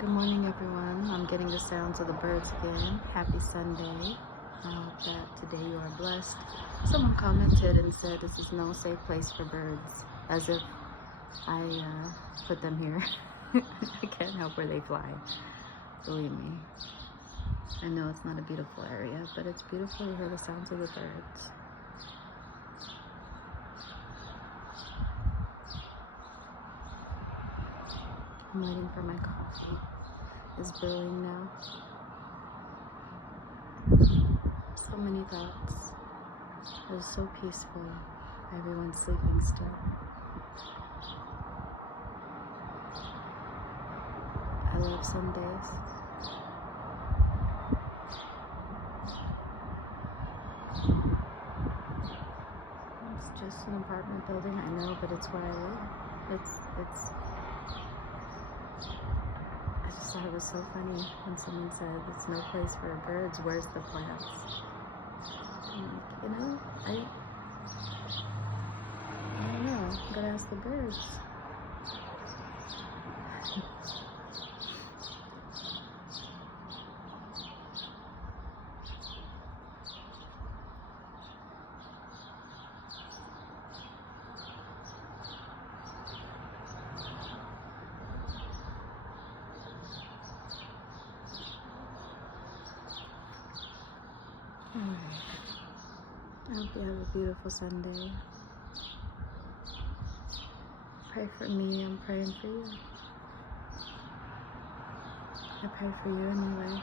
Good morning, everyone. I'm getting the sounds of the birds again. Happy Sunday. I hope that today you are blessed. Someone commented and said this is no safe place for birds, as if I put them here. I can't help where they fly. Believe me. I know it's not a beautiful area, but it's beautiful to hear the sounds of the birds. I'm waiting for my coffee. It's brewing now. So many thoughts. It was so peaceful. Everyone's sleeping still. I love Sundays. It's just an apartment building, I know, but it's where I live. I just thought it was so funny when someone said it's no place for birds, where's the plants? I'm like, I don't know, I'm gonna ask the birds. I hope you have a beautiful Sunday. Pray for me, I'm praying for you. I pray for you anyway.